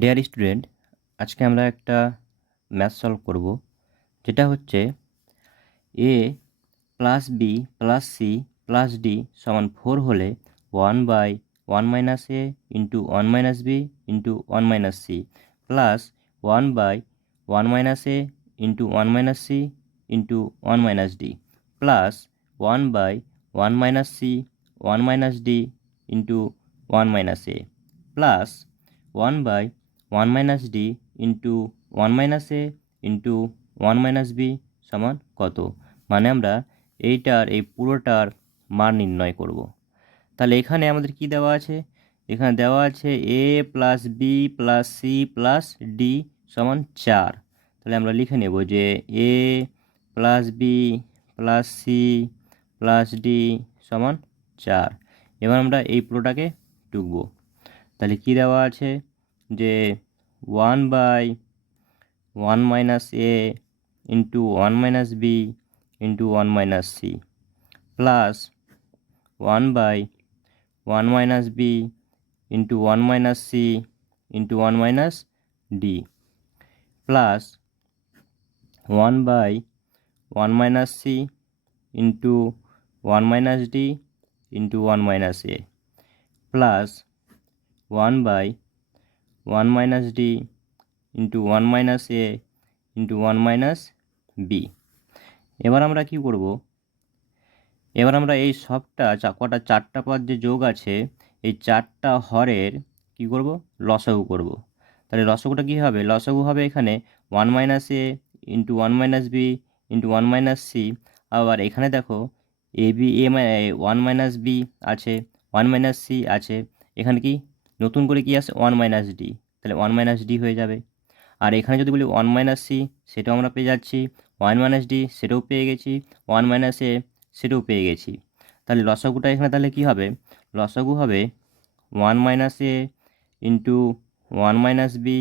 Dear student, আজকে আমরা একটা ম্যাথ সলভ করব, যেটা হচ্ছে A plus B plus C plus D সমান 4 হলে 1/1 - A into 1 - B into 1 - C plus 1/1 - A into 1 - C into 1 - D plus 1/1 - C 1 - D into 1 - A plus 1/1 - D into 1 - A into 1 - B সমান কত? মানে আমরা এই পুরোটার মান নির্ণয় করব। তাহলে এখানে আমাদের কি দেওয়া আছে? এখানে দেওয়া আছে A plus B plus C plus D সমান 4। তাহলে আমরা লিখে নেব যে A plus B plus C plus D সমান 4। এবার আমরা এই পুরোটাকে টুকব। তাহলে কি দেওয়া আছে যে 1/1 - A into 1 - B into 1 - C plus 1/1 - B into 1 - C into 1 - D plus 1/1 - C into 1 - D into 1 - A plus 1/1 - D into 1 - A into 1 - B. এবার আমরা কি করব? এবার আমরা এই সবটা কটা 4টা পদ যে যোগ আছে, এই 4টা হরের কি করব? লসাগু করব। তাহলে লসাগুটা কী হবে? লসাগু হবে এখানে 1 - A into 1 - B into 1 - C. আবার এখানে দেখো এ বি 1 - বি আছে, 1 - সি আছে, এখানে কি নতুন করে কি আছে? 1 - ডি। তাহলে 1 - ডি হয়ে যাবে। আর এখানে যদি বলি 1 - সি, সেটাও আমরা পেয়ে যাচ্ছি, 1 - ডি সেটাও পেয়ে গেছি, 1 - এ সেটাও পেয়ে গেছি। তাহলে লসাগুটা এখানে তাহলে কি হবে? লসাগু হবে 1 - A into 1 - B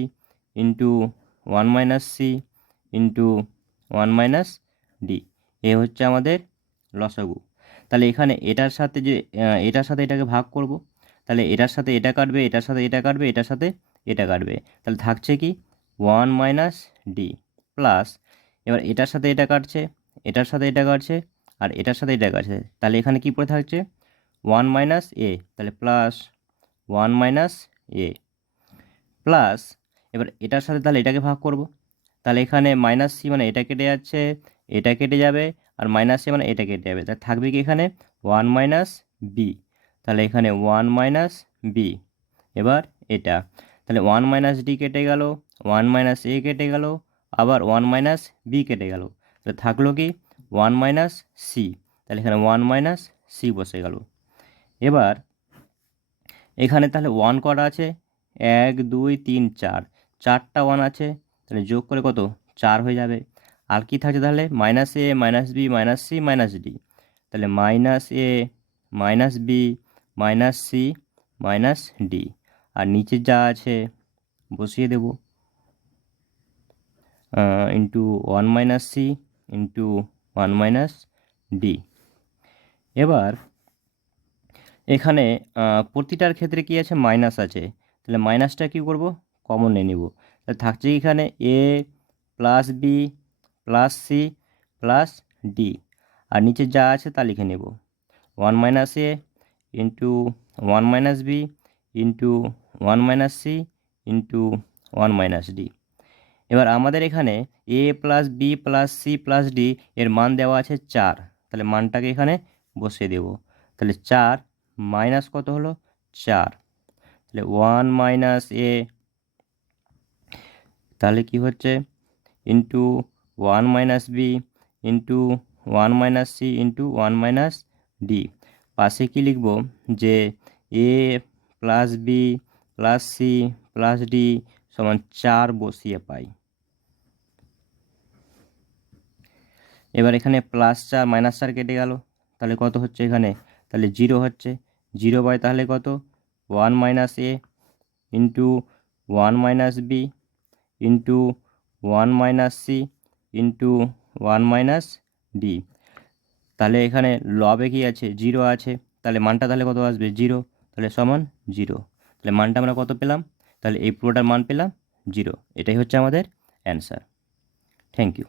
into 1 - C into 1 - D. এ হচ্ছে আমাদের লসাগু। তাহলে এখানে এটার সাথে যে এটার সাথে এটাকে ভাগ করব, তাহলে এটার সাথে এটা কাটবে, এটার সাথে এটা কাটবে, এটার সাথে এটা কাটবে, তাহলে থাকছে কি 1 - ডি প্লাস, এবার এটার সাথে এটা কাটছে, এটার সাথে এটা কাটছে, আর এটার সাথে এটা কাটছে, তাহলে এখানে কি পড়ে থাকছে 1 - এ, তাহলে প্লাস 1 - এ প্লাস, এবার এটার সাথে তাহলে এটাকে ভাগ করব, তাহলে এখানে -সি মানে এটা কেটে যাচ্ছে, এটা কেটে যাবে, আর -সি মানে এটা কেটে যাবে, তাহলে থাকবে কি এখানে 1 - বি। তাহলে এখানে 1 - বি। এবার এটা, তাহলে 1 - ডি কেটে গেল, 1 - এ কেটে গেল, আবার 1 - বি কেটে গেল, তাহলে থাকলো কি 1 - সি। তাহলে এখানে 1 - সি বসে গেল। এবার এখানে তাহলে 1 কটা আছে? 1 2 3 4, 4টা 1 আছে, তাহলে যোগ করে কত? 4 হয়ে যাবে। আর কি থাকছে তাহলে? -এ -বি -সি -ডি, তাহলে -এ -বি -সি -ডি, আর নিচে যা আছে বসিয়ে দেব ইন্টু 1 - সি ইন্টু 1 - ডি। এবার এখানে প্রতিটার ক্ষেত্রে কি আছে? মাইনাস আছে, তাহলে মাইনাসটা কী করব? কমন নিয়ে নিব। তাহলে থাকছে এখানে A plus B plus C plus D, আর নিচে যা আছে তা লিখে নেব 1 - A into 1 - B into 1 - C into 1 - D. এবার আমাদের এখানে A plus B plus C plus D এর মান দেওয়া আছে 4, তাহলে মানটাকে এখানে বসিয়ে দেব। তাহলে 4 মাইনাস কত হলো? 4, তাহলে 1 - এ, তাহলে কি হচ্ছে into 1 - B into 1 - C into 1 - D. পাশে কি লিখব? যে A plus B plus C plus D সমান 4 বসিয়ে পাই। এবার এখানে +4 -4 কেটে গেল, তাহলে কত হচ্ছে এখানে? তাহলে 0 হচ্ছে। 0 বাই তাহলে কত? 1 - A into 1 - B into 1 - C into 1 - D. তাহলে এখানে লবে কি আছে? 0 আছে, তাহলে মানটা তাহলে কত আসবে? 0, তাহলে সমান 0। তাহলে মানটা আমরা কত পেলাম? তাহলে এই পুরোটার মান পেলাম 0। এটাই হচ্ছে আমাদের অ্যান্সার। Thank you.